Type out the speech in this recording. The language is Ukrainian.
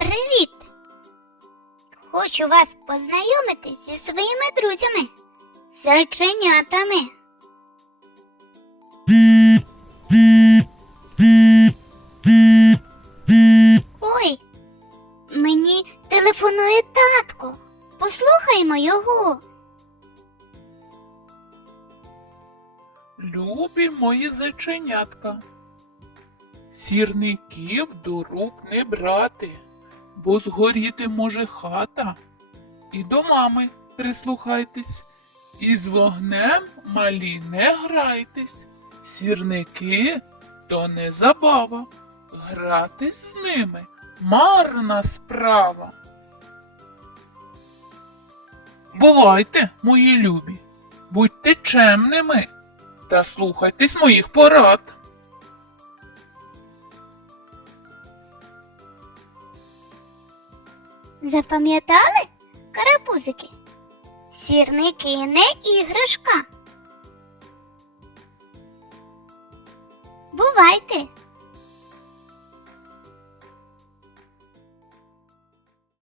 Привіт! Хочу вас познайомити зі своїми друзями, зайченятами. Ой, мені телефонує татко. Послухаймо його. Любі мої зайченятка. Сірників до рук не брати, бо згоріти може хата. І до мами прислухайтесь, і з вогнем малі не грайтесь. Сірники то не забава, гратись з ними марна справа. Бувайте, мої любі, будьте чемними та слухайтесь моїх порад. Запам'ятали, карапузики? Сірники не іграшка. Бувайте!